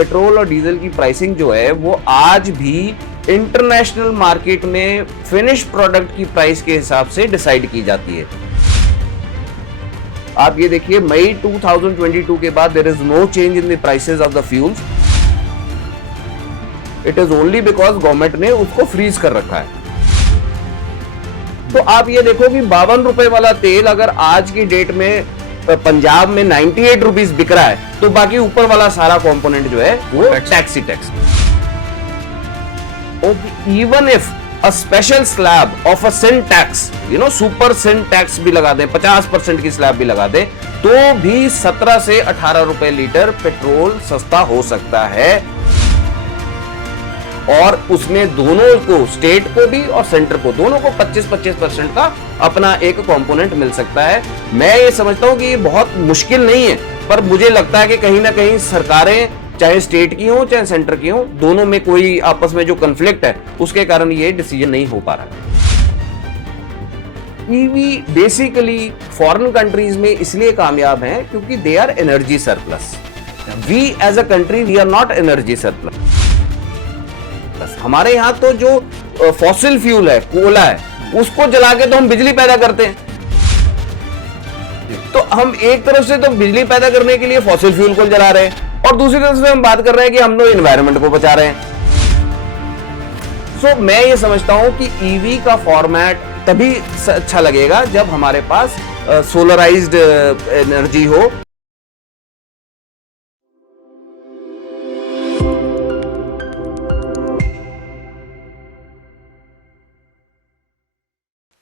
Petrol और diesel की pricing जो है वो आज भी इंटरनेशनल मार्केट में फिनिश प्रोडक्ट की प्राइस के हिसाब से डिसाइड की जाती है। आप ये देखिए, मई 2022 के बाद there is no change in the prices of the fuels. It is only because government ने उसको फ्रीज कर रखा है। तो आप ये देखो कि 52 रुपए वाला तेल अगर आज की डेट में पंजाब में 98 रुपीज बिक रहा है, तो बाकी ऊपर वाला सारा कंपोनेंट जो है वो टैक्स ही tax. Even if a special slab of a sin tax, super sin tax भी लगा दें, 50% की स्लैब भी लगा दें, तो भी 17 से 18 रुपए लीटर पेट्रोल सस्ता हो सकता है। और उसमें दोनों को, स्टेट को भी और सेंटर को, दोनों को 25% का अपना एक कंपोनेंट मिल सकता है। मैं ये समझता हूं कि ये बहुत मुश्किल नहीं है, पर मुझे लगता है कि कहीं ना कहीं सरकारें, चाहे स्टेट की हो चाहे सेंटर की हो, दोनों में कोई आपस में जो कन्फ्लिक्ट है उसके कारण ये डिसीजन नहीं हो पा रहा है। ईवी बेसिकली फॉरेन कंट्रीज में इसलिए कामयाब हैं क्योंकि they are energy surplus. We as a country we are not energy surplus. हमारे यहां तो जो फॉसिल फ्यूल है, कोयला है, उसको जला के तो हम बिजली पैदा करते हैं। तो हम एक तरफ से तो बिजली पैदा करने के लिए फॉसिल फ्यूल को जला रहे हैं और दूसरी तरफ से हम बात कर रहे हैं कि हम लोग एनवायरनमेंट को बचा रहे हैं। सो मैं ये समझता हूं कि ईवी का फॉर्मेट तभी अच्छा लगेगा जब हमारे पास सोलराइज्ड एनर्जी हो।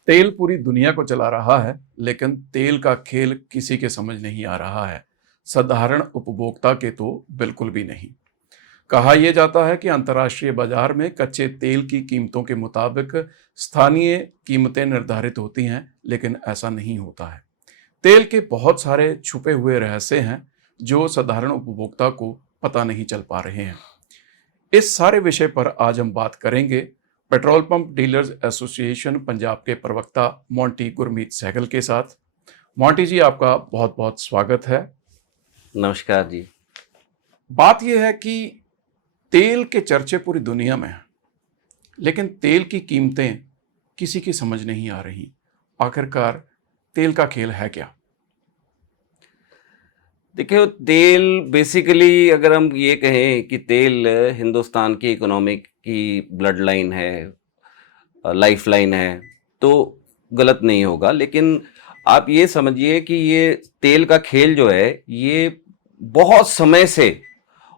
तेल पूरी दुनिया को चला रहा है, लेकिन तेल का खेल किसी के समझ नहीं आ रहा है। साधारण उपभोक्ता के तो बिल्कुल भी नहीं। कहा यह जाता है कि अंतर्राष्ट्रीय बाजार में कच्चे तेल की कीमतों के मुताबिक स्थानीय कीमतें निर्धारित होती हैं, लेकिन ऐसा नहीं होता है। तेल के बहुत सारे छुपे हुए रहस्य हैं जो साधारण उपभोक्ता को पता नहीं चल पा रहे हैं। इस सारे विषय पर आज हम बात करेंगे petrol pump dealers association Punjab के प्रवक्ता मोंटी गुरमीत सहगल के साथ। मोंटी जी, आपका बहुत बहुत स्वागत है। नमस्कार जी। बात यह है कि तेल के चर्चे पूरी दुनिया में हैं, लेकिन तेल की कीमतें किसी की समझ नहीं आ रही। आखिरकार तेल का खेल है क्या? देखिए, तेल बेसिकली अगर हम ये कहें कि तेल हिंदुस्तान की इकोनॉमिक की ब्लड लाइन है, लाइफ लाइन है, तो गलत नहीं होगा। लेकिन आप ये समझिए कि ये तेल का खेल जो है ये बहुत समय से,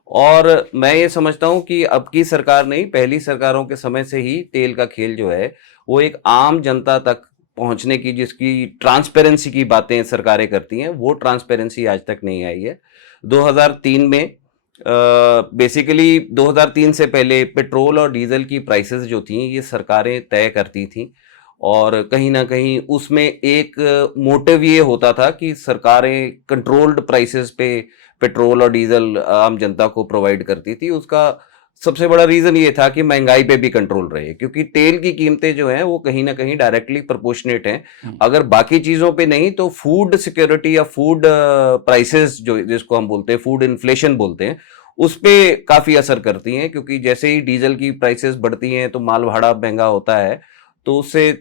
और मैं ये समझता हूँ कि अब की सरकार नहीं, पहली सरकारों के समय से ही तेल का खेल जो है वो एक आम जनता तक पहुंचने की, जिसकी ट्रांसपेरेंसी की बातें सरकारें करती हैं, वो ट्रांसपेरेंसी आज तक नहीं आई है। 2003 में बेसिकली 2003 से पहले पेट्रोल और डीजल की प्राइसेस जो थी ये सरकारें तय करती थी, और कहीं ना कहीं उसमें एक मोटिव ये होता था कि सरकारें कंट्रोल्ड प्राइसेस पे पेट्रोल और डीजल आम जनता को प्रोवाइड करती थी। उसका सबसे बड़ा रीजन ये था कि महंगाई पे भी कंट्रोल रहे, क्योंकि तेल की कीमतें जो हैं वो कहीं ना कहीं डायरेक्टली प्रोपोर्शनेट हैं। अगर बाकी चीजों पे नहीं तो फूड सिक्योरिटी या फूड प्राइसेस, जो जिसको हम बोलते हैं फूड इन्फ्लेशन बोलते हैं, उस पे काफी असर करती हैं। क्योंकि जैसे ही डीजल की प्राइसेस बढ़ती हैं तो माल भाड़ा महंगा होता है, तो उससे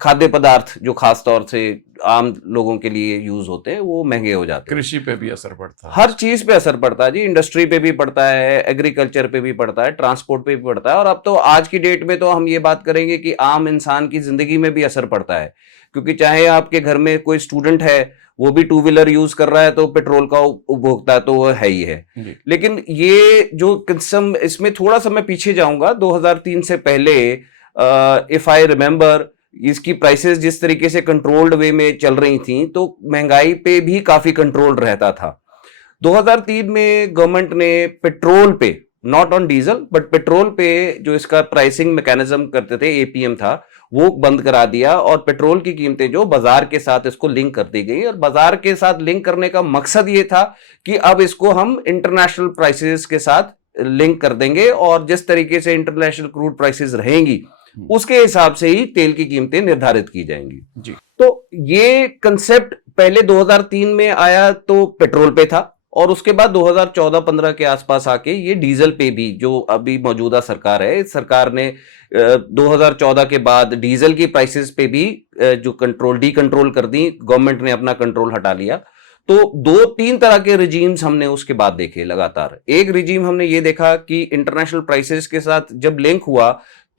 खाद्य पदार्थ जो खास तौर से आम लोगों के लिए यूज होते हैं वो महंगे हो जाते हैं। कृषि पे भी असर पड़ता है, हर चीज पे असर पड़ता है जी। इंडस्ट्री पे भी पड़ता है, एग्रीकल्चर पे भी पड़ता है, ट्रांसपोर्ट पे भी पड़ता है, और अब तो आज की डेट में तो हम ये बात करेंगे कि आम इंसान की जिंदगी में भी असर पड़ता है। क्योंकि चाहे आपके घर में कोई स्टूडेंट है, वो भी टू व्हीलर यूज कर रहा है, तो पेट्रोल का उपभोक्ता तो वो है ही है। लेकिन ये जो कंज्यूम, इसमें थोड़ा सा मैं पीछे जाऊंगा, 2003 से पहले इफ आई रिमेंबर, इसकी प्राइसेस जिस तरीके से कंट्रोल्ड वे में चल रही थी, तो महंगाई पे भी काफी कंट्रोल रहता था। 2003 में गवर्नमेंट ने पेट्रोल पे, not on diesel but petrol पे, जो इसका प्राइसिंग मैकेनिज्म करते थे, एपीएम था, वो बंद करा दिया, और पेट्रोल की कीमतें जो बाजार के साथ इसको लिंक कर दी गई। और बाजार के साथ लिंक करने का मकसद ये था कि अब इसको हम इंटरनेशनल प्राइसेस के साथ लिंक कर देंगे, और जिस तरीके से इंटरनेशनल क्रूड प्राइसेस रहेंगी उसके हिसाब से ही तेल की कीमतें निर्धारित की जाएंगी जी। तो ये कंसेप्ट पहले 2003 में आया तो पेट्रोल पे था, और उसके बाद 2014-15 के आसपास आके ये डीजल पे भी, जो अभी मौजूदा सरकार है, इस सरकार ने 2014 के बाद डीजल की प्राइसेस पे भी जो डी कंट्रोल कर दी, गवर्नमेंट ने अपना कंट्रोल हटा लिया। तो 2-3 तरह के रिजीम्स हमने उसके बाद देखे लगातार। एक रिजीम हमने ये देखा कि इंटरनेशनल प्राइसेस के साथ जब लिंक हुआ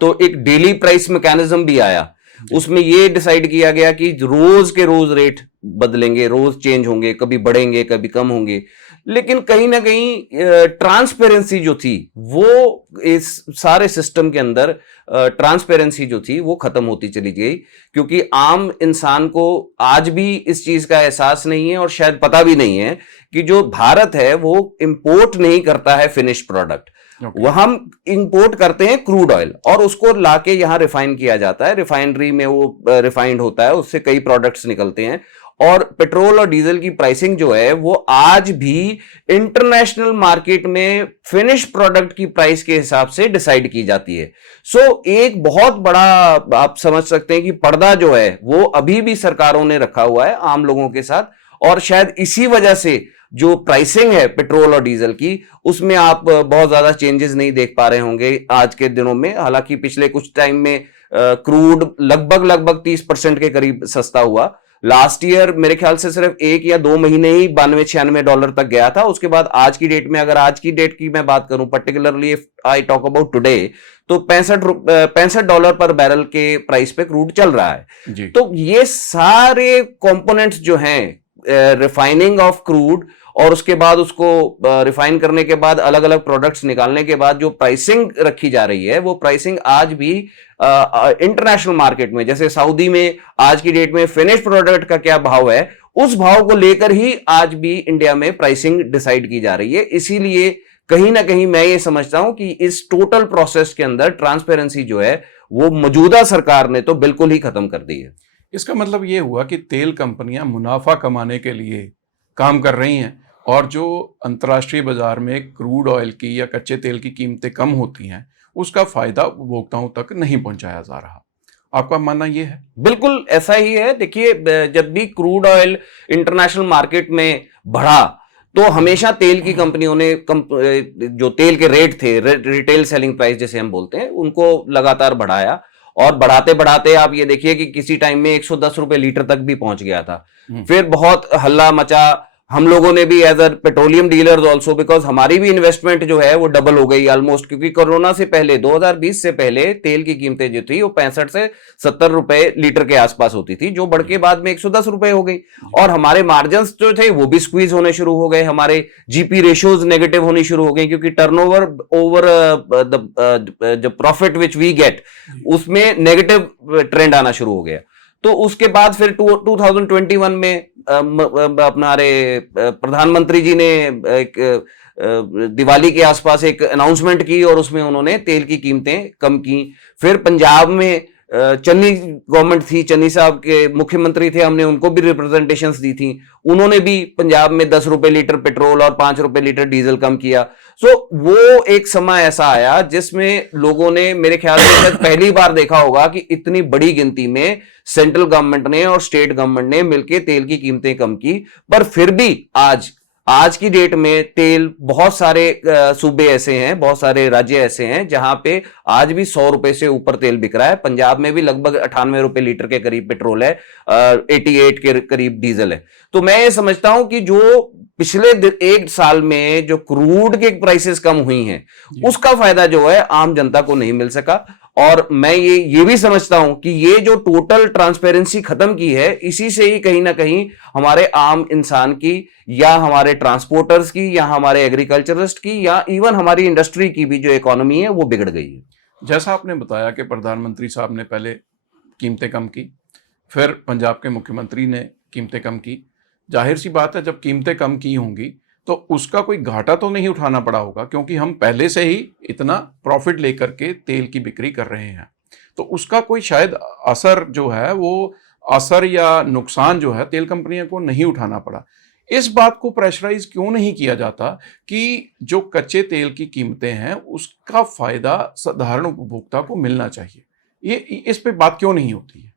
तो एक डेली प्राइस मैकेनिज्म भी आया। उसमें ये डिसाइड किया गया कि रोज के रोज रेट बदलेंगे, रोज चेंज होंगे, कभी बढ़ेंगे कभी कम होंगे। लेकिन कहीं ना कहीं ट्रांसपेरेंसी जो थी वो इस सारे सिस्टम के अंदर, ट्रांसपेरेंसी जो थी वो खत्म होती चली गई, क्योंकि आम इंसान को आज भी इस चीज का एहसास नहीं है और शायद पता भी नहीं है कि जो भारत है वो इंपोर्ट नहीं करता है फिनिश प्रोडक्ट। वो हम इंपोर्ट करते हैं क्रूड ऑयल और उसको लाके यहां रिफाइन किया जाता है, रिफाइनरी में वो रिफाइंड होता है, उससे कई प्रोडक्ट्स निकलते हैं। और पेट्रोल और डीजल की प्राइसिंग जो है वो आज भी इंटरनेशनल मार्केट में फिनिश प्रोडक्ट की प्राइस के हिसाब से डिसाइड की जाती है। सो एक बहुत बड़ा, आप समझ सकते हैं कि पर्दा जो है वो अभी भी सरकारों ने रखा हुआ है आम लोगों के साथ, और शायद इसी वजह से जो प्राइसिंग है पेट्रोल और डीजल की, उसमें आप बहुत ज्यादा चेंजेस नहीं देख पा रहे होंगे आज के दिनों में। हालांकि पिछले कुछ टाइम में क्रूड लगभग 30% के करीब सस्ता हुआ। लास्ट ईयर मेरे ख्याल से सिर्फ 1 या 2 महीने ही $92-96 तक गया था। उसके बाद आज की डेट में, अगर आज की डेट की मैं बात करूं, particularly I talk about today, तो $65 पर बैरल के प्राइस पे क्रूड चल रहा है जी। तो ये सारे कंपोनेंट्स जो हैं, रिफाइनिंग ऑफ क्रूड और उसके बाद उसको रिफाइन करने के बाद अलग अलग प्रोडक्ट्स निकालने के बाद जो प्राइसिंग रखी जा रही है, वो प्राइसिंग आज भी इंटरनेशनल मार्केट में, जैसे सऊदी में आज की डेट में फिनिश प्रोडक्ट का क्या भाव है, उस भाव को लेकर ही आज भी इंडिया में प्राइसिंग डिसाइड की जा रही है। इसीलिए कहीं ना कहीं मैं ये समझता हूं कि इस टोटल प्रोसेस के अंदर ट्रांसपेरेंसी जो है वो मौजूदा सरकार ने तो बिल्कुल ही खत्म कर दी है। इसका मतलब ये हुआ कि तेल कंपनियां मुनाफा कमाने के लिए काम कर रही हैं, और जो अंतर्राष्ट्रीय बाजार में क्रूड ऑयल की या कच्चे तेल की कीमतें कम होती हैं उसका फायदा उपभोक्ताओं तक नहीं पहुंचाया जा रहा। आपका मानना ये है? बिल्कुल ऐसा ही है। देखिए, जब भी क्रूड ऑयल इंटरनेशनल मार्केट में बढ़ा तो हमेशा तेल की कंपनियों ने जो तेल के रेट थे, रिटेल सेलिंग प्राइस जिसे हम बोलते हैं, उनको लगातार बढ़ाया। और बढ़ाते बढ़ाते आप ये देखिए कि किसी टाइम में 110 रुपए लीटर तक भी पहुंच गया था। फिर बहुत हल्ला मचा, हम लोगों ने भी as a petroleum dealers also, because हमारी भी इन्वेस्टमेंट जो है वो डबल हो गई ऑलमोस्ट, क्योंकि कोरोना से पहले 2020 से पहले तेल की कीमतें जो थी वो 65 से 70 रुपए लीटर के आसपास होती थी, जो बढ़ के बाद में 110 रुपए हो गई। और हमारे मार्जिन जो थे वो भी स्क्वीज होने शुरू हो गए, हमारे जीपी रेशियोज नेगेटिव होनी शुरू हो गई, क्योंकि turnover over the profit which we get, उसमें नेगेटिव ट्रेंड आना शुरू हो गया। तो उसके बाद फिर 2021 में हमारे प्रधानमंत्री जी ने एक दिवाली के आसपास एक अनाउंसमेंट की और उसमें उन्होंने तेल की कीमतें कम की। फिर पंजाब में चन्नी गवर्नमेंट थी, चन्नी साहब के मुख्यमंत्री थे, हमने उनको भी रिप्रेजेंटेशंस दी थी, उन्होंने भी पंजाब में 10 रुपए लीटर पेट्रोल और 5 रुपए लीटर डीजल कम किया। सो वो एक समय ऐसा आया जिसमें लोगों ने, मेरे ख्याल से शायद पहली बार देखा होगा कि इतनी बड़ी गिनती में सेंट्रल गवर्नमेंट ने और स्टेट गवर्नमेंट ने मिलकर तेल की कीमतें कम की। पर फिर भी आज की डेट में तेल, बहुत सारे सूबे ऐसे हैं, बहुत सारे राज्य ऐसे हैं जहां पे आज भी 100 रुपए से ऊपर तेल बिक रहा है। पंजाब में भी लगभग 98 रुपए लीटर के करीब पेट्रोल है, 88 के करीब डीजल है। तो मैं ये समझता हूं कि जो पिछले 1 साल में जो क्रूड के प्राइसेस कम हुई हैं, उसका फायदा जो है आम जनता को नहीं मिल सका। और मैं ये भी समझता हूं कि ये जो टोटल ट्रांसपेरेंसी खत्म की है, इसी से ही कहीं ना कहीं हमारे आम इंसान की, या हमारे ट्रांसपोर्टर्स की, या हमारे एग्रीकल्चरिस्ट की, या इवन हमारी इंडस्ट्री की भी जो इकोनॉमी है वो बिगड़ गई है। जैसा आपने बताया कि प्रधानमंत्री साहब ने पहले कीमतें कम की, फिर पंजाब के मुख्यमंत्री ने कीमतें कम की। जाहिर सी बात है, जब कीमतें कम की होंगी तो उसका कोई घाटा तो नहीं उठाना पड़ा होगा, क्योंकि हम पहले से ही इतना प्रॉफिट लेकर के तेल की बिक्री कर रहे हैं। तो उसका कोई शायद असर जो है, वो असर या नुकसान जो है तेल कंपनियों को नहीं उठाना पड़ा। इस बात को प्रेशराइज क्यों नहीं किया जाता कि जो कच्चे तेल की कीमतें हैं उसका फायदा साधारण उपभोक्ता को मिलना चाहिए? ये इस पे बात क्यों नहीं होती है?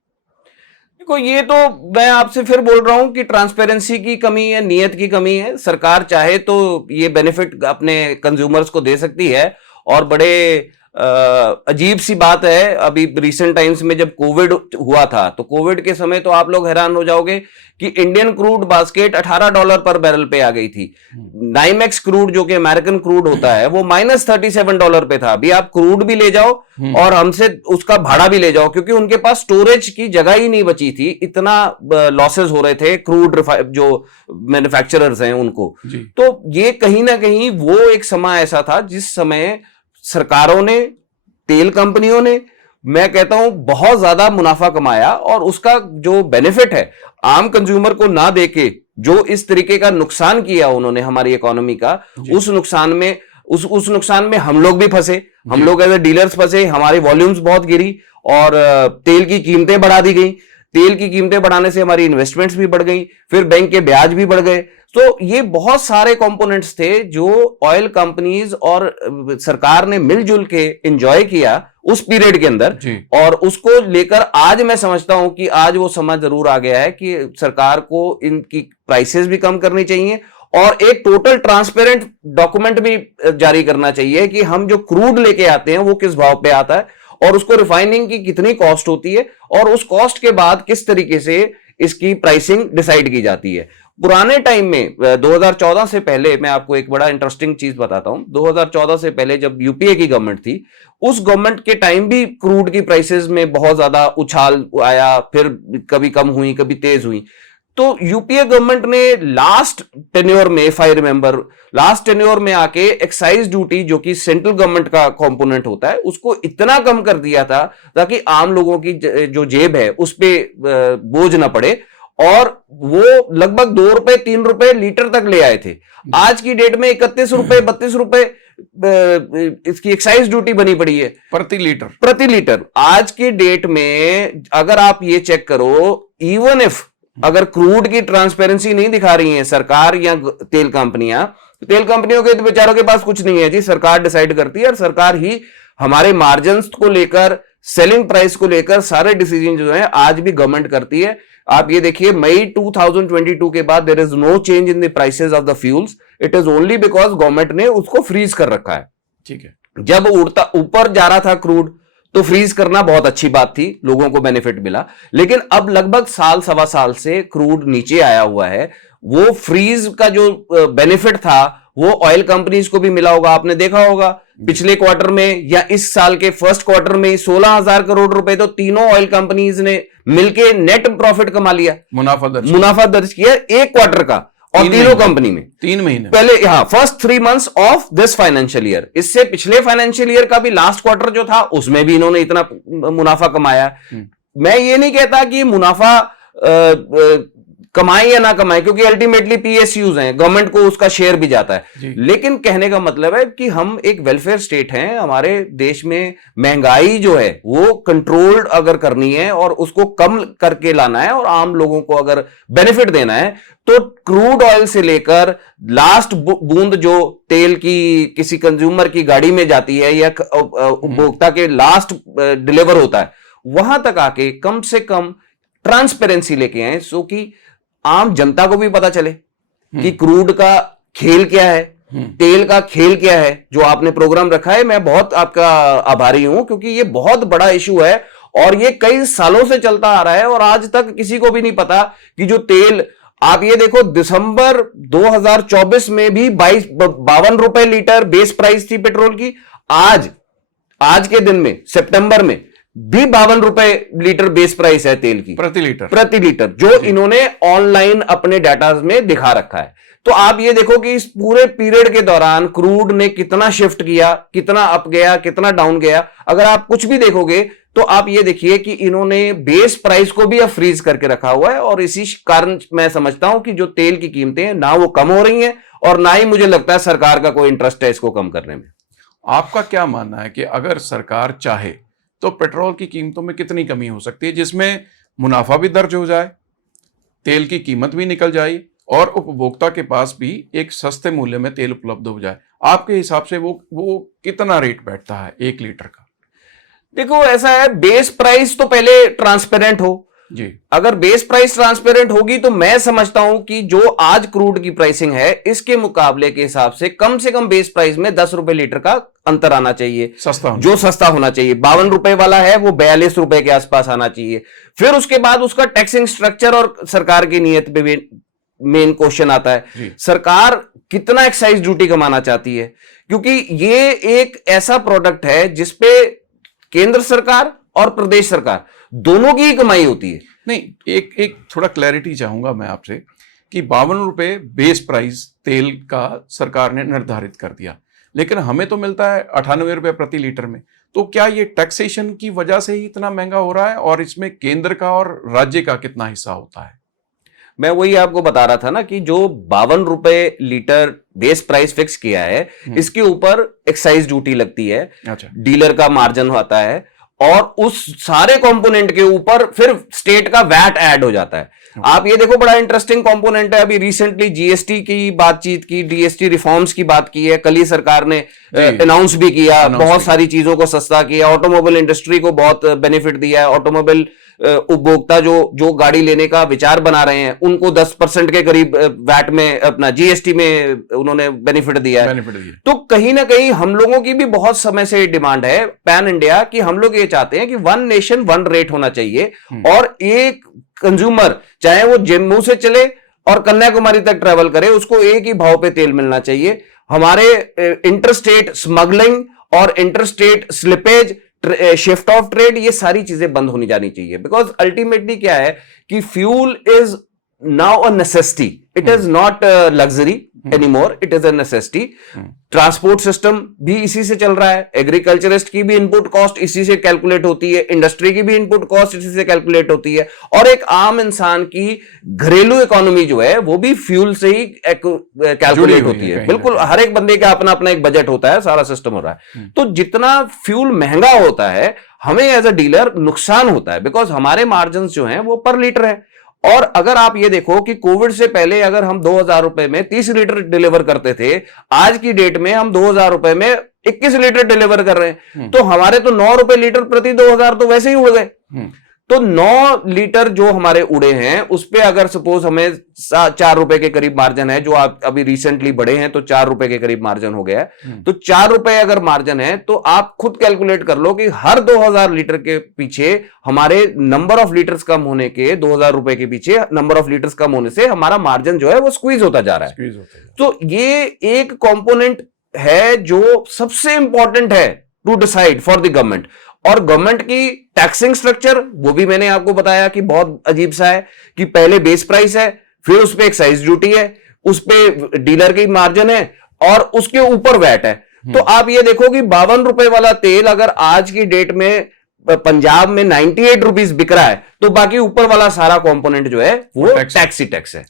देखो, ये तो मैं आपसे फिर बोल रहा हूं कि ट्रांसपेरेंसी की कमी है, नियत की कमी है। सरकार चाहे तो ये बेनिफिट अपने कंज्यूमर्स को दे सकती है। और बड़े अजीब सी बात है, अभी रिसेंट टाइम्स में जब कोविड हुआ था, तो कोविड के समय तो आप लोग हैरान हो जाओगे कि इंडियन क्रूड बास्केट $18 पर बैरल पे आ गई थी। नाइमेक्स क्रूड जो कि अमेरिकन क्रूड होता है वो -$37 पे था। अभी आप क्रूड भी ले जाओ और हमसे उसका भाड़ा भी ले जाओ, क्योंकि उनके पास स्टोरेज की जगह ही नहीं बची थी, इतना लॉसेस हो रहे थे क्रूड जो मैन्युफैक्चरर्स हैं उनको। तो ये कहीं ना कहीं वो एक समय ऐसा था जिस समय सरकारों ने, तेल कंपनियों ने, मैं कहता हूं बहुत ज्यादा मुनाफा कमाया, और उसका जो बेनिफिट है आम कंज्यूमर को ना देके जो इस तरीके का नुकसान किया उन्होंने हमारी इकोनॉमी का, उस नुकसान में हम लोग भी फंसे। हम लोग एज ए डीलर्स फंसे, हमारी वॉल्यूम्स बहुत गिरी और तेल की कीमतें बढ़ा दी गई। तेल की कीमतें बढ़ाने से हमारी इन्वेस्टमेंट्स भी बढ़ गई, फिर बैंक के ब्याज भी बढ़ गए। तो ये बहुत सारे कंपोनेंट्स थे जो ऑयल कंपनीज और सरकार ने मिलजुल के एंजॉय किया उस पीरियड के अंदर, और उसको लेकर आज मैं समझता हूं कि आज वो समय जरूर आ गया है कि सरकार को इनकी प्राइसेस भी कम करनी चाहिए और एक टोटल ट्रांसपेरेंट डॉक्यूमेंट भी जारी करना चाहिए कि हम जो क्रूड लेके आते हैं वो किस भाव पे आता है और उसको रिफाइनिंग की कितनी कॉस्ट होती है, और उस कॉस्ट के बाद किस तरीके से इसकी प्राइसिंग डिसाइड की जाती है। पुराने टाइम में 2014 से पहले मैं आपको एक बड़ा इंटरेस्टिंग चीज बताता हूं। 2014 से पहले जब यूपीए की गवर्नमेंट थी, उस गवर्नमेंट के टाइम भी क्रूड की प्राइसेस में बहुत ज्यादा उछाल आया, फिर कभी कम हुई कभी तेज हुई। तो यूपीए गवर्नमेंट ने लास्ट टेन्योर में, if I remember, last tenure में आके एक्साइज ड्यूटी जो कि सेंट्रल गवर्नमेंट का कंपोनेंट होता है उसको इतना कम कर दिया था ताकि आम लोगों की जो जेब है उस पर बोझ ना पड़े, और वो लगभग ₹2 ₹3 लीटर तक ले आए थे। आज की डेट में ₹31 ₹32 इसकी एक्साइज ड्यूटी बनी पड़ी है प्रति लीटर। आज की डेट में अगर आप ये चेक करो, इवन इफ अगर क्रूड की ट्रांसपेरेंसी नहीं दिखा रही है सरकार या तेल कंपनियां, तेल कंपनियों के तो बेचारों के पास कुछ नहीं है जी, सरकार डिसाइड करती है और सरकार ही हमारे मार्जिन्स को लेकर, सेलिंग प्राइस को लेकर सारे डिसीजन जो है आज भी गवर्नमेंट करती है। आप ये देखिए, मई 2022 के बाद there is no change in the prices of the fuels, it is only because government ने उसको फ्रीज कर रखा है। ठीक है, जब उड़ता ऊपर जा रहा था क्रूड तो फ्रीज करना बहुत अच्छी बात थी, लोगों को बेनिफिट मिला, लेकिन अब लगभग साल सवा साल से क्रूड नीचे आया हुआ है। वो फ्रीज का जो बेनिफिट था वो ऑयल कंपनीज को भी मिला होगा। आपने देखा होगा पिछले क्वार्टर में या इस साल के फर्स्ट क्वार्टर में 16,000 करोड़ रुपए तो तीनों ऑयल कंपनीज ने मिलके नेट प्रॉफिट कमा लिया, मुनाफा दर्ज किया एक क्वार्टर का, और तीनों कंपनी में 3 महीने पहले, हाँ, first 3 months of this financial year. इससे पिछले फाइनेंशियल ईयर का भी लास्ट क्वार्टर जो था उसमें भी इन्होंने इतना मुनाफा कमाया। मैं ये नहीं कहता कि मुनाफा कमाए या ना कमाए, क्योंकि अल्टीमेटली पीएसयूज हैं, गवर्नमेंट को उसका शेयर भी जाता है, लेकिन कहने का मतलब है कि हम एक वेलफेयर स्टेट हैं। हमारे देश में महंगाई जो है वो कंट्रोल्ड अगर करनी है और उसको कम करके लाना है और आम लोगों को अगर बेनिफिट देना है, तो क्रूड ऑयल से लेकर लास्ट बूंद जो तेल की किसी कंज्यूमर की गाड़ी में जाती है या उपभोक्ता के लास्ट डिलीवर होता है, वहां तक आके कम से कम ट्रांसपेरेंसी लेके आए, सो कि आम जनता को भी पता चले कि क्रूड का खेल क्या है, तेल का खेल क्या है। जो आपने प्रोग्राम रखा है, मैं बहुत आपका आभारी हूं, क्योंकि ये बहुत बड़ा इशू है और ये कई सालों से चलता आ रहा है और आज तक किसी को भी नहीं पता कि जो तेल, आप ये देखो, दिसंबर 2024 में भी 52 रुपए लीटर बेस प्राइस थी पेट्रोल की। आज के दिन में, सितंबर में भी 52 रुपए लीटर बेस प्राइस है तेल की, प्रति लीटर, जो इन्होंने ऑनलाइन अपने डाटा में दिखा रखा है। तो आप ये देखो कि इस पूरे पीरियड के दौरान क्रूड ने कितना शिफ्ट किया, कितना अप गया, कितना डाउन गया। अगर आप कुछ भी देखोगे तो आप ये देखिए कि इन्होंने बेस प्राइस को भी अब फ्रीज करके रखा हुआ है, और इसी कारण मैं समझता हूं कि जो तेल की कीमतें हैं ना वो कम हो रही हैं और ना ही मुझे लगता है सरकार का कोई इंटरेस्ट है इसको कम करने में। आपका क्या मानना है कि अगर सरकार चाहे तो पेट्रोल की कीमतों में कितनी कमी हो सकती है जिसमें मुनाफा भी दर्ज हो जाए, तेल की कीमत भी निकल जाए और उपभोक्ता के पास भी एक सस्ते मूल्य में तेल उपलब्ध हो जाए? आपके हिसाब से वो कितना रेट बैठता है 1 लीटर का? देखो, ऐसा है, बेस प्राइस तो पहले ट्रांसपेरेंट हो, जी। अगर बेस प्राइस ट्रांसपेरेंट होगी तो मैं समझता हूं कि जो आज क्रूड की प्राइसिंग है इसके मुकाबले के हिसाब से कम बेस प्राइस में 10 रुपए लीटर का अंतर आना चाहिए, सस्ता होना जो सस्ता होना चाहिए। 52 रुपए वाला है वो 42 रुपए के आसपास आना चाहिए। फिर उसके बाद उसका टैक्सिंग स्ट्रक्चर और सरकार की नीयत पे भी मेन क्वेश्चन आता है, सरकार कितना एक्साइज ड्यूटी कमाना चाहती है, क्योंकि ये एक ऐसा प्रोडक्ट है जिसपे केंद्र सरकार और प्रदेश सरकार दोनों की ही कमाई होती है। नहीं, एक थोड़ा क्लैरिटी चाहूंगा मैं आपसे कि 52 रुपए बेस प्राइस तेल का सरकार ने निर्धारित कर दिया, लेकिन हमें तो मिलता है 98 रुपए प्रति लीटर में। तो क्या ये टैक्सेशन की वजह से ही इतना महंगा हो रहा है, और इसमें केंद्र का और राज्य का कितना हिस्सा होता है? मैं वही आपको बता रहा था ना कि जो 52 रुपए लीटर बेस प्राइस फिक्स किया है, इसके ऊपर एक्साइज ड्यूटी लगती है, अच्छा, डीलर का मार्जिन होता है, और उस सारे कंपोनेंट के ऊपर फिर स्टेट का वैट ऐड हो जाता है। आप ये देखो, बड़ा इंटरेस्टिंग कंपोनेंट है। अभी रिसेंटली जीएसटी की बातचीत की, जीएसटी रिफॉर्म्स की बात की है, कल ही सरकार ने अनाउंस भी किया, बहुत सारी चीजों को सस्ता किया, ऑटोमोबाइल इंडस्ट्री को बहुत बेनिफिट दिया है। ऑटोमोबाइल उपभोक्ता जो गाड़ी लेने का विचार बना रहे हैं उनको 10% के करीब वैट में, अपना जीएसटी में उन्होंने बेनिफिट दिया है। तो कहीं ना कहीं हम लोगों की भी बहुत समय से डिमांड है पैन इंडिया कि हम लोग ये चाहते हैं कि वन नेशन वन रेट होना चाहिए, और एक कंज्यूमर चाहे वो जम्मू से चले और कन्याकुमारी तक ट्रेवल करे, उसको एक ही भाव पे तेल मिलना चाहिए। हमारे इंटरस्टेट स्मगलिंग और interstate slippage, shift of trade, ये सारी चीजें बंद होनी जानी चाहिए। बिकॉज अल्टीमेटली क्या है कि fuel is now a necessity, it is not luxury anymore, it is a necessity. Transport system भी इसी से चल रहा है, एग्रीकल्चरिस्ट की भी इनपुट कॉस्ट इसी से कैलकुलेट होती है, इंडस्ट्री की भी इनपुट कॉस्ट इसी से कैलकुलेट होती है, और एक आम इंसान की घरेलू इकोनॉमी जो है वो भी फ्यूल से ही कैलकुलेट होती है। बिल्कुल, हर एक बंदे का अपना अपना एक बजट होता है, सारा सिस्टम हो रहा है। तो जितना फ्यूल महंगा होता है हमें एज अ डीलर नुकसान होता है, बिकॉज हमारे मार्जिन जो हैं वो पर लीटर है। और अगर आप ये देखो कि कोविड से पहले अगर हम 2000 रुपए में 30 लीटर डिलीवर करते थे, आज की डेट में हम 2000 रुपए में 21 लीटर डिलीवर कर रहे हैं, तो हमारे तो 9 रुपए लीटर प्रति 2000 तो वैसे ही उड़ गए। तो 9 लीटर जो हमारे उड़े हैं उस पे अगर सपोज हमें 4 रुपए के करीब मार्जिन है, जो आप अभी रिसेंटली बढ़े हैं तो 4 रुपए के करीब मार्जिन हो गया है, तो 4 रुपए अगर मार्जिन है तो आप खुद कैलकुलेट कर लो कि हर 2000 लीटर के पीछे हमारे नंबर ऑफ लीटर्स कम होने के, 2000 रुपए के पीछे नंबर ऑफ लीटर्स कम होने से हमारा मार्जिन जो है वो स्क्वीज होता जा रहा है। तो ये एक कॉम्पोनेंट है जो सबसे इंपॉर्टेंट है to decide for the government. और गवर्नमेंट की टैक्सिंग स्ट्रक्चर वो भी मैंने आपको बताया कि बहुत अजीब सा है कि पहले बेस प्राइस है, फिर उस पे एक्साइज ड्यूटी है, उस पे डीलर की मार्जिन है, और उसके ऊपर वैट है। तो आप ये देखो कि 52 रुपए वाला तेल अगर आज की डेट में पंजाब में 98 रुपीज बिक रहा है, तो बाकी ऊपर वाला सारा कंपोनेंट जो है वो टैक्स है।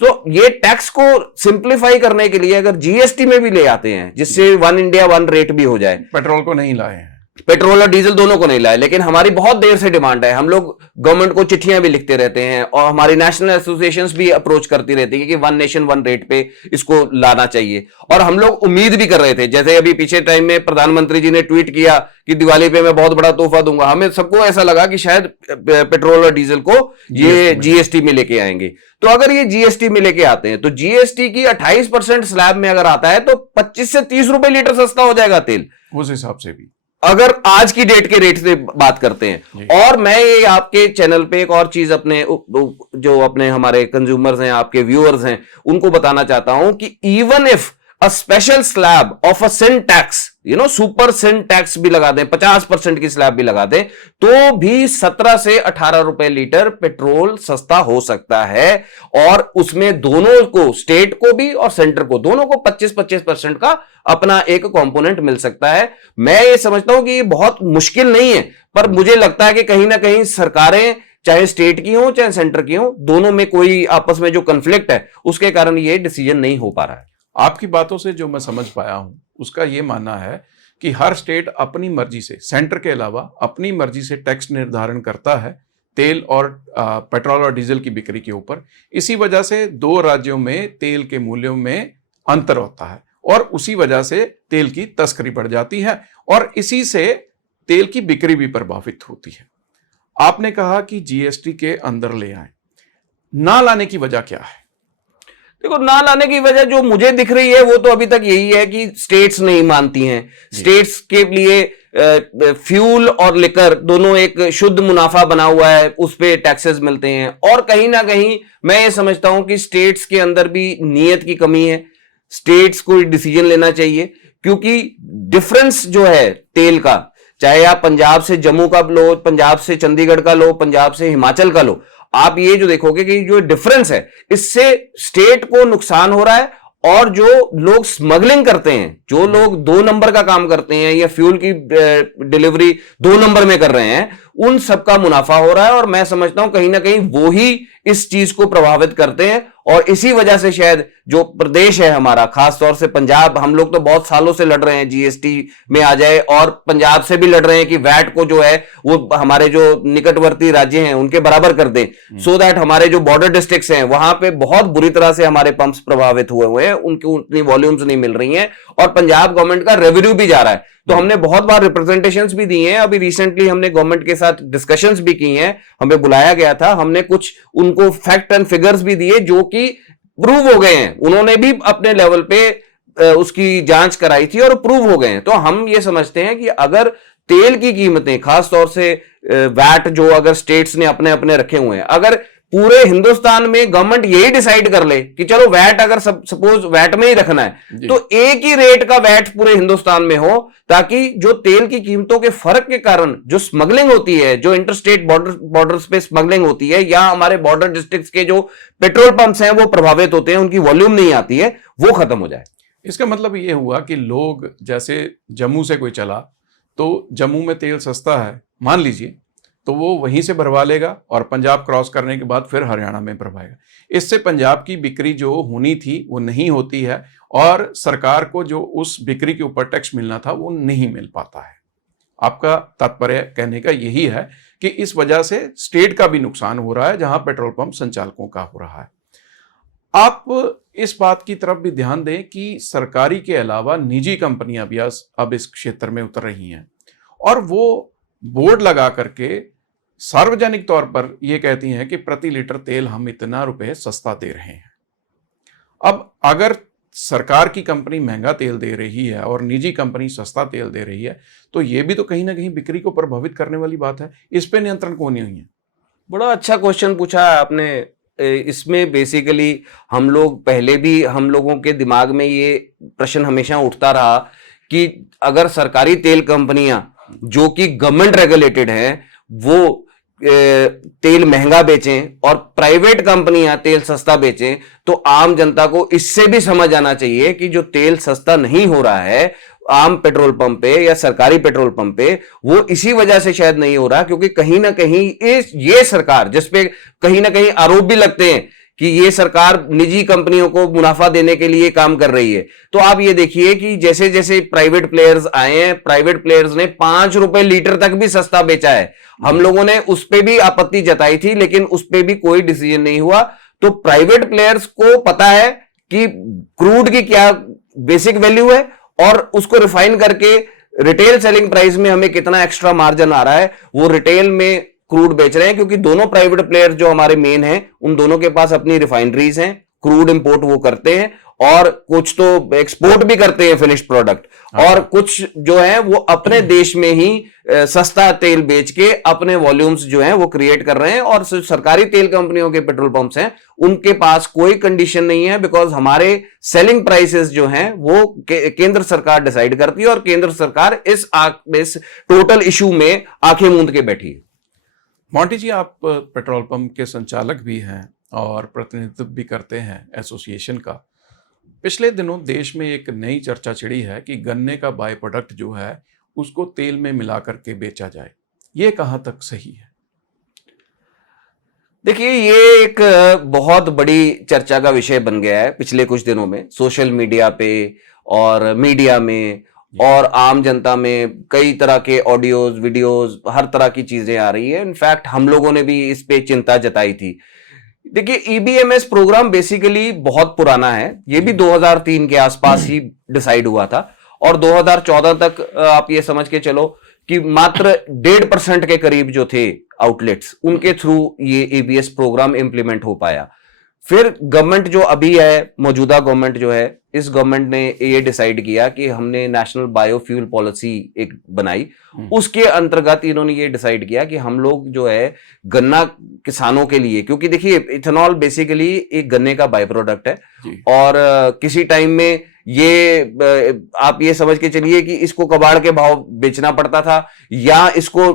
तो ये टैक्स को सिंप्लीफाई करने के लिए अगर जीएसटी में भी ले आते हैं, जिससे वन इंडिया वन रेट भी हो जाए। पेट्रोल को नहीं लाए हैं, पेट्रोल और डीजल दोनों को नहीं लाए, लेकिन हमारी बहुत देर से डिमांड है। हम लोग गवर्नमेंट को चिट्ठियां भी लिखते रहते हैं, और हमारी नेशनल एसोसिएशंस भी अप्रोच करती रहती है कि वन नेशन वन रेट पे इसको लाना चाहिए। और हम लोग उम्मीद भी कर रहे थे, जैसे अभी पीछे टाइम में प्रधानमंत्री जी ने ट्वीट किया कि दिवाली पे मैं बहुत बड़ा तोहफा दूंगा। हमें सबको ऐसा लगा कि शायद पेट्रोल और डीजल को ये जीएसटी में लेके आएंगे। तो अगर ये जीएसटी में लेके आते हैं तो जीएसटी की 28% स्लैब में अगर आता है तो 25 से 30 रुपए लीटर सस्ता हो जाएगा तेल, उस हिसाब से भी, अगर आज की डेट के रेट से बात करते हैं। और मैं ये आपके चैनल पे एक और चीज अपने जो अपने हमारे कंज्यूमर्स हैं, आपके व्यूअर्स हैं, उनको बताना चाहता हूं कि even if a special slab of a sin tax, super sin tax भी लगा दें, 50% की स्लैब भी लगा दें, तो भी 17 से 18 रुपए लीटर पेट्रोल सस्ता हो सकता है। और उसमें दोनों को, स्टेट को भी और सेंटर को, दोनों को 25-25% का अपना एक कंपोनेंट मिल सकता है। मैं ये समझता हूं कि ये बहुत मुश्किल नहीं है, पर मुझे लगता है कि कहीं ना कहीं सरकारें, चाहे स्टेट की हो चाहे सेंटर की हो, दोनों में कोई आपस में जो कन्फ्लिक्ट है उसके कारण ये डिसीजन नहीं हो पा रहा है। आपकी बातों से जो मैं समझ पाया हूं उसका ये मानना है कि हर स्टेट अपनी मर्जी से, सेंटर के अलावा अपनी मर्जी से टैक्स निर्धारण करता है तेल और पेट्रोल और डीजल की बिक्री के ऊपर। इसी वजह से 2 राज्यों में तेल के मूल्यों में अंतर होता है, और उसी वजह से तेल की तस्करी बढ़ जाती है, और इसी से तेल की बिक्री भी प्रभावित होती है। आपने कहा कि जीएसटी के अंदर ले आए, ना लाने की वजह क्या है? देखो, ना लाने की वजह जो मुझे दिख रही है वो तो अभी तक यही है कि स्टेट्स नहीं मानती हैं। स्टेट्स के लिए फ्यूल और लिकर दोनों एक शुद्ध मुनाफा बना हुआ है, उस पे टैक्सेस मिलते हैं, और कहीं ना कहीं मैं ये समझता हूं कि स्टेट्स के अंदर भी नीयत की कमी है। स्टेट्स को डिसीजन लेना चाहिए, क्योंकि डिफरेंस जो है तेल का, चाहे आप पंजाब से जम्मू का लो, पंजाब से चंडीगढ़ का लो, पंजाब से हिमाचल का लो, आप ये जो देखोगे कि जो डिफरेंस है, इससे स्टेट को नुकसान हो रहा है, और जो लोग स्मगलिंग करते हैं, जो लोग 2 नंबर का काम करते हैं या फ्यूल की डिलीवरी 2 नंबर में कर रहे हैं, उन सबका मुनाफा हो रहा है। और मैं समझता हूं कहीं ना कहीं वो ही इस चीज को प्रभावित करते हैं, और इसी वजह से शायद जो प्रदेश है हमारा, खासतौर से पंजाब, हम लोग तो बहुत सालों से लड़ रहे हैं जीएसटी में आ जाए, और पंजाब से भी लड़ रहे हैं कि वैट को जो है वो हमारे जो निकटवर्ती राज्य हैं उनके बराबर कर दें, सो दैट हमारे जो बॉर्डर डिस्ट्रिक्ट्स हैं वहां पे बहुत बुरी तरह से हमारे पंप्स प्रभावित हुए हैं, उनकी उतनी वॉल्यूम्स नहीं मिल रही हैं, और पंजाब गवर्नमेंट का रेवेन्यू भी जा रहा है। तो हमने बहुत बार रिप्रेजेंटेशंस भी दी हैं, अभी रिसेंटली हमने गवर्नमेंट के साथ डिस्कशंस भी की हैं, हमें बुलाया गया था, हमने कुछ उनको फैक्ट एंड फिगर्स भी दिए जो कि प्रूव हो गए हैं, उन्होंने भी अपने लेवल पे उसकी जांच कराई थी और प्रूव हो गए हैं। तो हम ये समझते हैं कि अगर तेल की कीमतें, खासतौर से वैट जो अगर स्टेट्स ने अपने अपने रखे हुए हैं, अगर पूरे हिंदुस्तान में गवर्नमेंट यही डिसाइड कर ले कि चलो वैट अगर सपोज वैट में ही रखना है, तो एक ही रेट का वैट पूरे हिंदुस्तान में हो, ताकि जो तेल की कीमतों के फर्क के कारण जो स्मगलिंग होती है, जो इंटरस्टेट बॉर्डर्स पे स्मगलिंग होती है, या हमारे बॉर्डर डिस्ट्रिक्ट्स के जो पेट्रोल पंप्स हैं वो प्रभावित होते हैं, उनकी वॉल्यूम नहीं आती है, वो खत्म हो जाए। इसका मतलब ये हुआ कि लोग, जैसे जम्मू से कोई चला तो जम्मू में तेल सस्ता है मान लीजिए, तो वो वहीं से भरवा लेगा और पंजाब क्रॉस करने के बाद फिर हरियाणा में भरवाएगा। इससे पंजाब की बिक्री जो होनी थी वो नहीं होती है, और सरकार को जो उस बिक्री के ऊपर टैक्स मिलना था वो नहीं मिल पाता है। आपका तात्पर्य कहने का यही है कि इस वजह से स्टेट का भी नुकसान हो रहा है, जहां पेट्रोल पंप संचालकों का हो रहा है। आप इस बात की तरफ भी ध्यान दें कि सरकारी के अलावा निजी कंपनियां भी अब इस क्षेत्र में उतर रही हैं, और वो बोर्ड लगा करके सार्वजनिक तौर पर यह कहती हैं कि प्रति लीटर तेल हम इतना रुपए सस्ता दे रहे हैं। अब अगर सरकार की कंपनी महंगा तेल दे रही है और निजी कंपनी सस्ता तेल दे रही है, तो यह भी तो कहीं ना कहीं बिक्री को प्रभावित करने वाली बात है। इस पे नियंत्रण कौन नहीं है? बड़ा अच्छा क्वेश्चन पूछा है आपने। इसमें बेसिकली हम लोग पहले भी, हम लोगों के दिमाग में ये प्रश्न हमेशा उठता रहा कि अगर सरकारी तेल कंपनियां जो कि गवर्नमेंट रेगुलेटेड हैं वो तेल महंगा बेचें और प्राइवेट कंपनियां तेल सस्ता बेचें, तो आम जनता को इससे भी समझ आना चाहिए कि जो तेल सस्ता नहीं हो रहा है आम पेट्रोल पंप पे या सरकारी पेट्रोल पंप पे, वो इसी वजह से शायद नहीं हो रहा, क्योंकि कहीं ना कहीं ये सरकार, जिसपे कहीं ना कहीं आरोप भी लगते हैं कि ये सरकार निजी कंपनियों को मुनाफा देने के लिए काम कर रही है। तो आप ये देखिए कि जैसे जैसे प्राइवेट प्लेयर्स आए हैं, प्राइवेट प्लेयर्स ने 5 रुपए लीटर तक भी सस्ता बेचा है। हम लोगों ने उस पर भी आपत्ति जताई थी, लेकिन उस पर भी कोई डिसीजन नहीं हुआ। तो प्राइवेट प्लेयर्स को पता है कि क्रूड की क्या बेसिक वैल्यू है, और उसको रिफाइन करके रिटेल सेलिंग प्राइस में हमें कितना एक्स्ट्रा मार्जिन आ रहा है, वो रिटेल में क्रूड बेच रहे हैं। क्योंकि दोनों प्राइवेट प्लेयर जो हमारे मेन हैं, उन दोनों के पास अपनी रिफाइनरीज हैं, क्रूड इंपोर्ट वो करते हैं, और कुछ तो एक्सपोर्ट भी करते हैं फिनिश्ड प्रोडक्ट, और कुछ जो है वो अपने देश में ही सस्ता तेल बेच के अपने वॉल्यूम्स जो हैं वो क्रिएट कर रहे हैं। और सरकारी तेल कंपनियों के पेट्रोल पंप्स हैं, उनके पास कोई कंडीशन नहीं है, बिकॉज हमारे सेलिंग प्राइसेस जो हैं वो केंद्र सरकार डिसाइड करती है, और केंद्र सरकार इस टोटल इशू में आंखें मूंद के बैठी है। मोंटी जी, आप पेट्रोल पंप के संचालक भी हैं और प्रतिनिधित्व भी करते हैं एसोसिएशन का। पिछले दिनों देश में एक नई चर्चा छिड़ी है कि गन्ने का बाय प्रोडक्ट जो है उसको तेल में मिला करके बेचा जाए। ये कहां तक सही है? देखिए, ये एक बहुत बड़ी चर्चा का विषय बन गया है पिछले कुछ दिनों में, सोशल मीडिया पे और मीडिया में और आम जनता में। कई तरह के ऑडियोज, वीडियोज, हर तरह की चीजें आ रही है। इनफैक्ट हम लोगों ने भी इस पे चिंता जताई थी। देखिए, ईबीएमएस प्रोग्राम बेसिकली बहुत पुराना है, ये भी 2003 के आसपास ही डिसाइड हुआ था, और 2014 तक आप ये समझ के चलो कि मात्र 1.5% के करीब जो थे आउटलेट्स, उनके थ्रू ये एबीएस प्रोग्राम इंप्लीमेंट हो पाया। फिर गवर्नमेंट जो अभी है, मौजूदा गवर्नमेंट जो है, इस गवर्नमेंट ने ये डिसाइड किया कि हमने नेशनल बायोफ्यूल पॉलिसी एक बनाई। उसके अंतर्गत इन्होंने ये डिसाइड किया कि हम लोग जो है गन्ना किसानों के लिए, क्योंकि देखिए इथेनॉल बेसिकली एक गन्ने का बाय प्रोडक्ट है, और किसी टाइम में ये आप ये समझ के चलिए कि इसको कबाड़ के भाव बेचना पड़ता था या इसको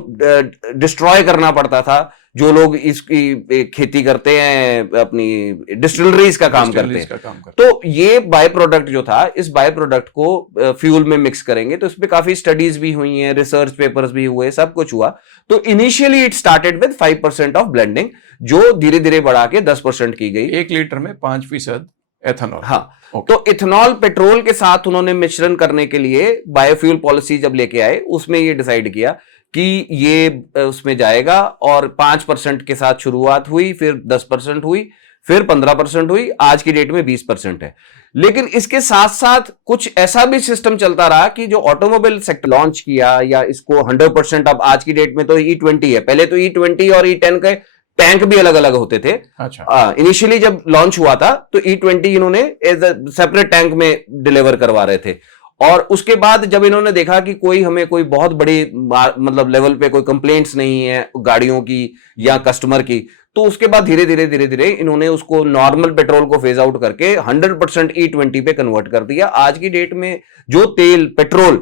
डिस्ट्रॉय करना पड़ता था। जो लोग इसकी खेती करते हैं, अपनी डिस्टिलरीज का काम करते हैं, तो ये बाय प्रोडक्ट जो था, इस बाय प्रोडक्ट को फ्यूल में मिक्स करेंगे। तो इस पे काफी स्टडीज भी हुई हैं, रिसर्च पेपर्स भी हुए, सब कुछ हुआ। तो initially it started with 5% of blending, जो धीरे धीरे बढ़ा के 10% की गई। 1 लीटर में 5% एथेनॉल। हाँ, तो इथेनॉल पेट्रोल के साथ उन्होंने मिश्रण करने के लिए बायोफ्यूल पॉलिसी जब लेके आए, उसमें ये डिसाइड किया कि ये उसमें जाएगा, और 5% के साथ शुरुआत हुई, फिर 10% हुई, फिर 15% हुई, आज की डेट में 20% है। लेकिन इसके साथ साथ कुछ ऐसा भी सिस्टम चलता रहा कि जो ऑटोमोबाइल सेक्टर लॉन्च किया, या इसको 100%, अब आज की डेट में तो E20 है, पहले तो E20 और E10 के टैंक भी अलग अलग होते थे। अच्छा। इनिशियली जब लॉन्च हुआ था तो E20 इन्होंने एज अ सेपरेट टैंक में डिलीवर करवा रहे थे, और उसके बाद जब इन्होंने देखा कि हमें कोई बहुत बड़ी मतलब लेवल पे कोई कंप्लेंट्स नहीं है गाड़ियों की या कस्टमर की, तो उसके बाद धीरे धीरे इन्होंने उसको नॉर्मल पेट्रोल को फेज आउट करके 100% E20 पे कन्वर्ट कर दिया। आज की डेट में जो तेल पेट्रोल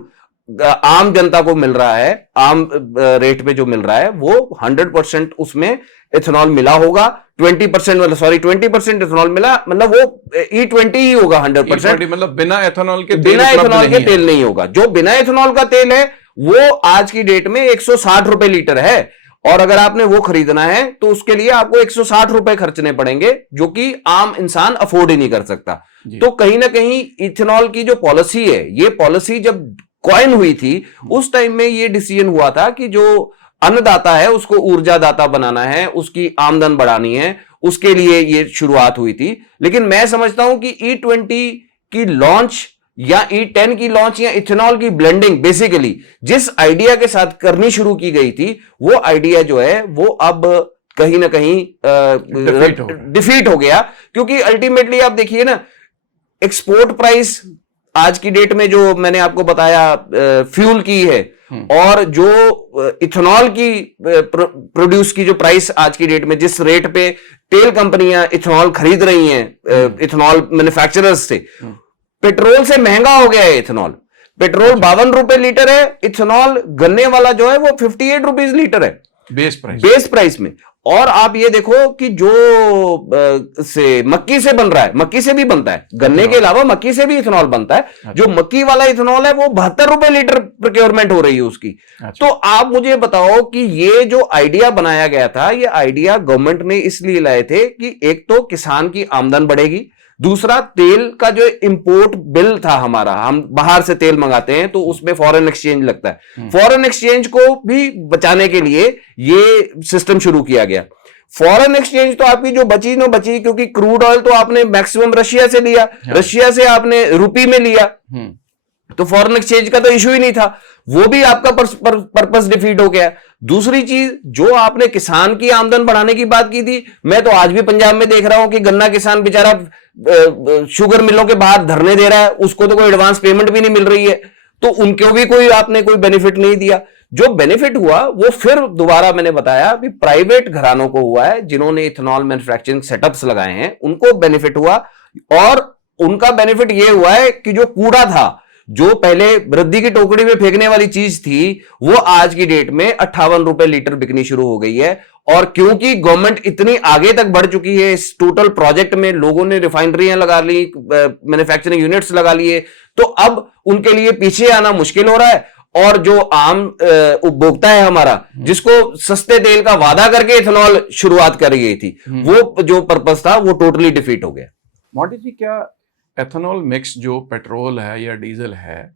आम जनता को मिल रहा है, आम रेट पे जो मिल रहा है, वो 100% उसमें इथेनॉल मिला होगा। 20% इथेनॉल मिला, मतलब वो E20 ही होगा 100%। मतलब बिना इथेनॉल के तेल नहीं होगा। जो बिना इथेनॉल का तेल है वो आज की डेट में 160 रुपए लीटर है, और अगर आपने वो खरीदना है तो उसके लिए आपको 160 रुपए खर्चने पड़ेंगे, जो कि आम इंसान अफोर्ड ही नहीं कर सकता। तो कहीं ना कहीं इथेनॉल की जो पॉलिसी है, ये पॉलिसी जब कॉइन हुई थी, उस टाइम में ये डिसीजन हुआ था कि जो अन्नदाता है उसको ऊर्जादाता बनाना है, उसकी आमदन बढ़ानी है, उसके लिए ये शुरुआत हुई थी। लेकिन मैं समझता हूं कि E20 की लॉन्च या E10 की लॉन्च या इथेनॉल की ब्लेंडिंग बेसिकली जिस आइडिया के साथ करनी शुरू की गई थी, वो आइडिया जो है वो अब कहीं ना कहीं डिफीट हो गया। क्योंकि अल्टीमेटली आप देखिए ना, एक्सपोर्ट प्राइस आज की डेट में जो मैंने आपको बताया फ्यूल की है, और जो इथेनॉल की प्रोड्यूस की जो प्राइस आज की डेट में जिस रेट पे तेल कंपनियां इथेनॉल खरीद रही हैं इथेनॉल मैन्युफैक्चरर्स से, पेट्रोल से महंगा हो गया है इथेनॉल। पेट्रोल 52 रुपए लीटर है, इथेनॉल गन्ने वाला जो है वो 58 रुपीज लीटर है बेस प्राइस में। और आप ये देखो कि जो से मक्की से बन रहा है, मक्की से भी बनता है, गन्ने के अलावा मक्की से भी इथेनॉल बनता है। जो मक्की वाला इथेनॉल है वो 72 रुपए लीटर प्रोक्योरमेंट हो रही है उसकी। तो आप मुझे बताओ कि ये जो आइडिया बनाया गया था, ये आइडिया गवर्नमेंट ने इसलिए लाए थे कि एक तो किसान की आमदन बढ़ेगी, दूसरा तेल का जो इंपोर्ट बिल था हमारा, हम बाहर से तेल मंगाते हैं तो उसमें फॉरेन एक्सचेंज लगता है, फॉरेन एक्सचेंज को भी बचाने के लिए ये सिस्टम शुरू किया गया। फॉरेन एक्सचेंज तो आपकी जो बची न बची, क्योंकि क्रूड ऑयल तो आपने मैक्सिमम रशिया से लिया, रशिया से आपने रुपी में लिया, तो फॉरेन एक्सचेंज का तो इशू ही नहीं था, वो भी आपका पर्पस डिफीट हो गया। दूसरी चीज, जो आपने किसान की आमदन बढ़ाने की बात की थी, मैं तो आज भी पंजाब में देख रहा हूं कि गन्ना किसान बेचारा शुगर मिलों के बाहर धरने दे रहा है, उसको तो कोई एडवांस पेमेंट भी नहीं मिल रही है, तो उनको भी कोई आपने कोई बेनिफिट नहीं दिया। जो बेनिफिट हुआ वो फिर दोबारा मैंने बताया कि प्राइवेट घरानों को हुआ है, जिन्होंने इथेनॉल मैन्युफैक्चरिंग सेटअप्स लगाए हैं उनको बेनिफिट हुआ। और उनका बेनिफिट यह हुआ है कि जो कूड़ा था, जो पहले वृद्धि की टोकरी में फेंकने वाली चीज थी, वो आज की डेट में 58 रुपए लीटर बिकनी शुरू हो गई है। और क्योंकि गवर्नमेंट इतनी आगे तक बढ़ चुकी है इस टोटल प्रोजेक्ट में, लोगों ने रिफाइनरियां लगा ली, मैन्युफैक्चरिंग यूनिट्स लगा लिए, तो अब उनके लिए पीछे आना मुश्किल हो रहा है। और जो आम उपभोक्ता है हमारा, जिसको सस्ते तेल का वादा करके इथेनॉल शुरुआत करी गई थी, वो जो पर्पस था वो टोटली डिफीट हो गया। मोदी जी, क्या एथेनॉल मिक्स जो पेट्रोल है या डीजल है,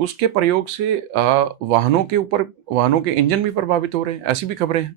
उसके प्रयोग से वाहनों के ऊपर, वाहनों के इंजन भी प्रभावित हो रहे हैं? ऐसी भी खबरें हैं।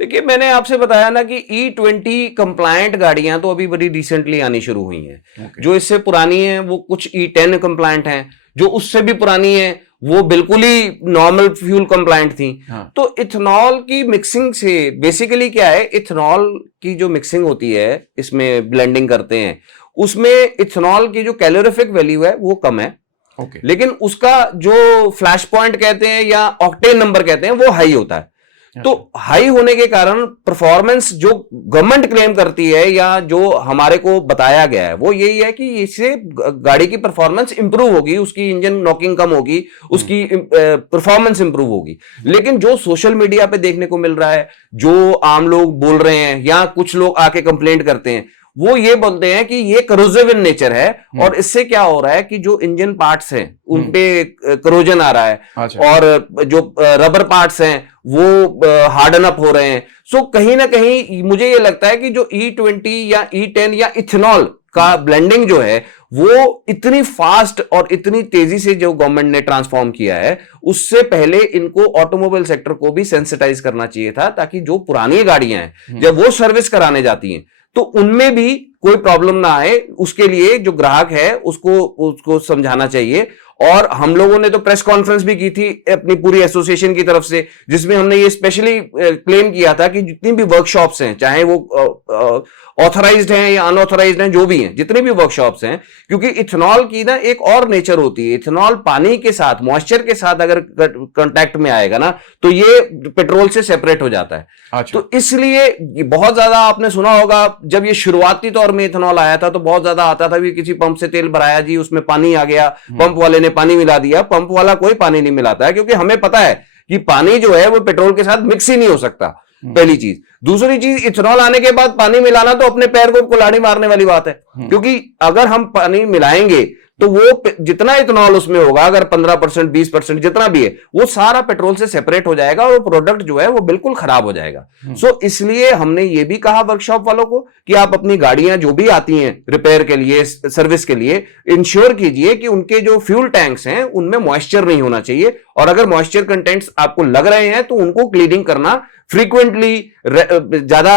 देखिए, मैंने आपसे बताया ना कि E20 कंप्लायंट गाड़ियां तो अभी बड़ी रिसेंटली आनी शुरू हुई हैं। जो इससे पुरानी है वो कुछ E10 कंप्लायंट हैं, जो उससे भी पुरानी है वो बिल्कुल ही नॉर्मल फ्यूल कंप्लायंट थी। हाँ। तो इथेनॉल की मिक्सिंग से बेसिकली क्या है, इथेनॉल की जो मिक्सिंग होती है, इसमें ब्लेंडिंग करते हैं, उसमें इथेनॉल की जो कैलोरीफिक वैल्यू है वो कम है, ओके। लेकिन उसका जो फ्लैश पॉइंट कहते हैं या ऑक्टेन नंबर कहते हैं वो हाई होता है। तो हाई होने के कारण परफॉर्मेंस जो गवर्नमेंट क्लेम करती है या जो हमारे को बताया गया है वो यही है कि इससे गाड़ी की परफॉर्मेंस इंप्रूव होगी, उसकी इंजन नॉकिंग कम होगी, उसकी परफॉर्मेंस इंप्रूव होगी। लेकिन जो सोशल मीडिया पे देखने को मिल रहा है, जो आम लोग बोल रहे हैं या कुछ लोग आके कंप्लेंट करते हैं, वो ये बोलते हैं कि ये करोजिव इन नेचर है और इससे क्या हो रहा है कि जो इंजन पार्ट्स हैं उन पे करोजन आ रहा है। अच्छा। और जो रबर पार्ट्स हैं वो हार्डन अप हो रहे हैं। सो कहीं ना कहीं मुझे ये लगता है कि जो E20 या E10 या इथेनॉल का ब्लेंडिंग जो है वो इतनी फास्ट और इतनी तेजी से जो गवर्नमेंट ने ट्रांसफॉर्म किया है, उससे पहले इनको ऑटोमोबाइल सेक्टर को भी सेंसिटाइज करना चाहिए था, ताकि जो पुरानी गाड़ियां हैं जब वो सर्विस कराने जाती हैं तो उनमें भी कोई प्रॉब्लम ना आए। उसके लिए जो ग्राहक है उसको समझाना चाहिए। और हम लोगों ने तो प्रेस कॉन्फ्रेंस भी की थी अपनी पूरी एसोसिएशन की तरफ से, जिसमें हमने ये स्पेशली क्लेम किया था कि जितनी भी वर्कशॉप्स हैं, चाहे वो ऑथराइज्ड हैं या अनऑथराइज्ड हैं, जो भी हैं, जितने भी वर्कशॉप्स हैं, क्योंकि इथेनॉल की ना एक और नेचर होती है, इथेनॉल पानी के साथ, मॉइस्चर के साथ अगर कांटेक्ट में आएगा ना तो ये पेट्रोल से सेपरेट हो जाता है। अच्छा। तो इसलिए बहुत ज्यादा आपने सुना होगा, जब ये शुरुआती तौर में इथेनॉल आया था तो बहुत ज्यादा आता था कि किसी पंप से तेल भराया जी, उसमें पानी आ गया, पंप वाले ने पानी मिला दिया। पंप वाला कोई पानी नहीं मिलाता है, क्योंकि हमें पता है कि पानी जो है वो पेट्रोल के साथ मिक्स ही नहीं हो सकता, पहली चीज। दूसरी चीज, इथेनॉल आने के बाद पानी मिलाना तो अपने पैर को कुल्हाड़ी मारने वाली बात है, क्योंकि अगर हम पानी मिलाएंगे तो वो जितना इथेनॉल उसमें होगा, अगर 15%, 20% जितना भी है, वो सारा पेट्रोल से सेपरेट हो जाएगा और प्रोडक्ट जो है वो बिल्कुल खराब हो जाएगा। सो इसलिए हमने ये भी कहा वर्कशॉप वालों को कि आप अपनी गाड़ियां जो भी आती हैं रिपेयर के लिए, सर्विस के लिए, इंश्योर कीजिए कि उनके जो फ्यूल टैंक्स हैं उनमें मॉइस्चर नहीं होना चाहिए, और अगर मॉइस्चर कंटेंट्स आपको लग रहे हैं तो उनको क्लीनिंग करना फ्रीक्वेंटली, ज्यादा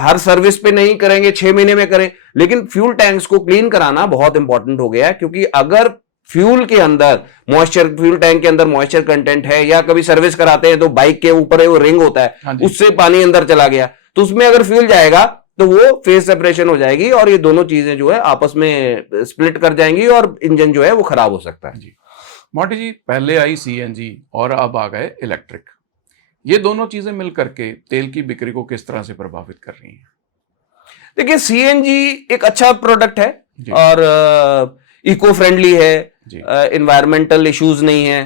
हर सर्विस पे नहीं करेंगे, 6 महीने में करें, लेकिन फ्यूल टैंक्स को क्लीन कराना बहुत इंपॉर्टेंट हो गया है। क्योंकि अगर फ्यूल के अंदर मॉइस्चर, फ्यूल टैंक के अंदर मॉइस्चर कंटेंट है, या कभी सर्विस कराते हैं तो बाइक के ऊपर वो रिंग होता है, उससे पानी अंदर चला गया, तो उसमें अगर फ्यूल जाएगा तो वो फेज सेपरेशन हो जाएगी और ये दोनों चीजें जो है आपस में स्प्लिट कर जाएंगी और इंजन जो है वो खराब हो सकता है। जी मोंटी जी, पहले आई CNG और अब आ गए इलेक्ट्रिक। ये दोनों चीजें मिलकर के तेल की बिक्री को किस तरह से प्रभावित कर रही हैं? देखिए, CNG एक अच्छा प्रोडक्ट है और इको फ्रेंडली है, इन्वायरमेंटल इश्यूज नहीं है,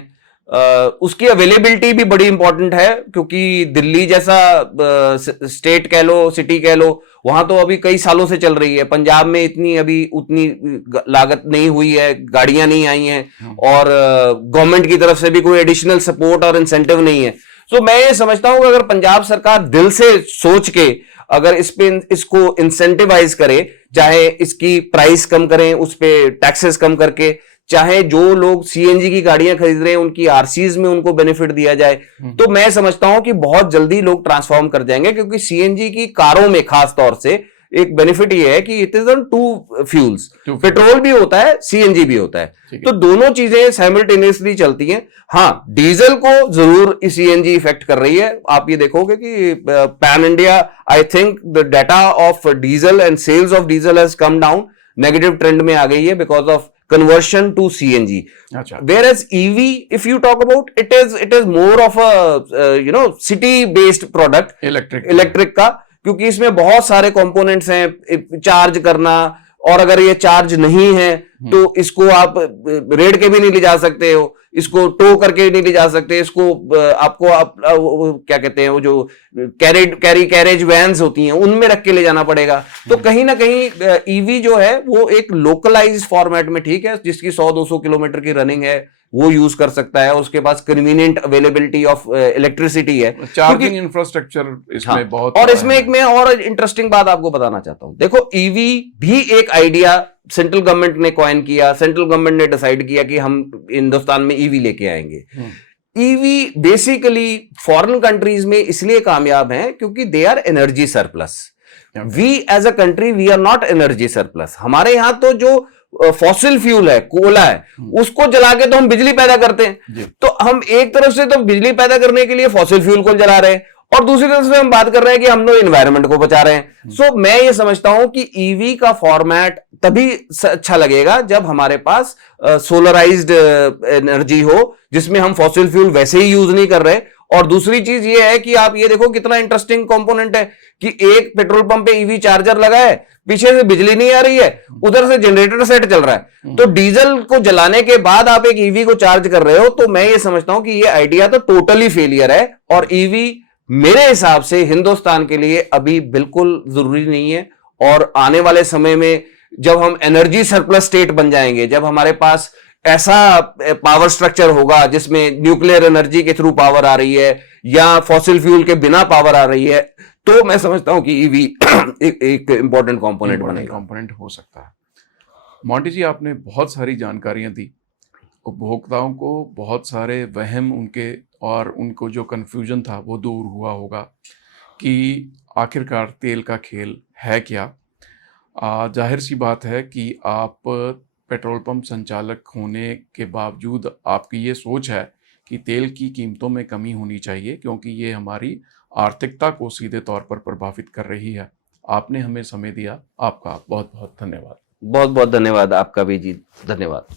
उसकी अवेलेबिलिटी भी बड़ी इंपॉर्टेंट है, क्योंकि दिल्ली जैसा स्टेट कह लो, सिटी कह लो, वहां तो अभी कई सालों से चल रही है। पंजाब में इतनी अभी उतनी लागत नहीं हुई है, गाड़ियां नहीं आई हैं और गवर्नमेंट की तरफ से भी कोई एडिशनल सपोर्ट और इंसेंटिव नहीं है। तो मैं ये समझता हूं कि अगर पंजाब सरकार दिल से सोच के अगर इसको इंसेंटिवाइज करे, चाहे इसकी प्राइस कम करें, उस पे टैक्सेस कम करके, चाहे जो लोग CNG की गाड़ियां खरीद रहे हैं उनकी RCs में उनको बेनिफिट दिया जाए, तो मैं समझता हूं कि बहुत जल्दी लोग ट्रांसफॉर्म कर जाएंगे। क्योंकि CNG की कारों में खास तौर से एक बेनिफिट ये है कि it is on 2 fuels, petrol भी होता है, CNG भी होता है, तो दोनों चीजें साइमल्टेनियसली चलती हैं। हाँ, डीजल को जरूर CNG इफेक्ट कर रही है। आप ये देखोगे कि pan India, I think the data of diesel and sales of diesel has come down, negative trend में आ गई है because of conversion to CNG. Whereas EV, if you talk about, it is more of a city based product, electric का, क्योंकि इसमें बहुत सारे components हैं, चार्ज करना, और अगर ये चार्ज नहीं है तो इसको आप रेड के भी नहीं ले जा सकते हो, इसको टो करके नहीं ले जा सकते, इसको आपको क्या कहते हैं, वो जो कैरेज वैन्स होती हैं उनमें रख के ले जाना पड़ेगा। तो कहीं ना कहीं ईवी जो है वो एक लोकलाइज्ड फॉर्मेट में ठीक है, जिसकी 100-200 किलोमीटर की रनिंग है वो यूज कर सकता है, उसके पास कन्वीनियंट अवेलेबिलिटी ऑफ इलेक्ट्रिसिटी है, चार्जिंग इंफ्रास्ट्रक्चर इसमें बहुत। और इसमें एक मैं और इंटरेस्टिंग बात आपको बताना चाहता हूं। देखो, ईवी भी एक आइडिया सेंट्रल गवर्नमेंट ने कॉइन किया, सेंट्रल गवर्नमेंट ने डिसाइड किया कि हम हिंदुस्तान में ईवी लेके आएंगे। ईवी बेसिकली फॉरेन कंट्रीज में इसलिए कामयाब हैं क्योंकि they are energy surplus. We as a country we are not energy surplus. हमारे यहां तो जो फॉसिल फ्यूल है, कोयला है, उसको जला के तो हम बिजली पैदा करते हैं। तो हम एक तरफ से तो बिजली पैदा करने के लिए फॉसिल फ्यूल को जला रहे हैं और दूसरी तरफ से हम बात कर रहे हैं कि हम लोग इन्वायरमेंट को बचा रहे हैं। सो मैं ये समझता हूं कि ईवी का फॉर्मेट तभी अच्छा लगेगा जब हमारे पास सोलराइज्ड एनर्जी हो, जिसमें हम फॉसिल फ्यूल वैसे ही यूज नहीं कर रहे। और दूसरी चीज ये है कि आप ये देखो कितना इंटरेस्टिंग कंपोनेंट है कि एक पेट्रोल पंप पे ईवी चार्जर लगा है, पीछे से बिजली नहीं आ रही है, उधर से जनरेटर सेट चल रहा है, तो डीजल को जलाने के बाद आप एक ईवी को चार्ज कर रहे हो। तो मैं ये समझता हूं कि ये आइडिया तो टोटली फेलियर है और ईवी मेरे हिसाब से हिंदुस्तान के लिए अभी बिल्कुल जरूरी नहीं है। और आने वाले समय में जब हम एनर्जी सरप्लस स्टेट बन जाएंगे, जब हमारे पास ऐसा पावर स्ट्रक्चर होगा जिसमें न्यूक्लियर एनर्जी के थ्रू पावर आ रही है या फॉसिल फ्यूल के बिना पावर आ रही है, तो मैं समझता हूं कि ईवी एक इंपॉर्टेंट कंपोनेंट बनेगा, कंपोनेंट हो सकता है। मोंटी जी, आपने बहुत सारी जानकारियां दी, उपभोक्ताओं को बहुत सारे वहम उनके और उनको जो कन्फ्यूजन था वो दूर हुआ होगा कि आखिरकार तेल का खेल है क्या। जाहिर सी बात है कि आप पेट्रोल पंप संचालक होने के बावजूद आपकी ये सोच है कि तेल की कीमतों में कमी होनी चाहिए, क्योंकि ये हमारी आर्थिकता को सीधे तौर पर प्रभावित कर रही है। आपने हमें समय दिया, आपका बहुत बहुत धन्यवाद। बहुत बहुत धन्यवाद आपका भी जी, धन्यवाद।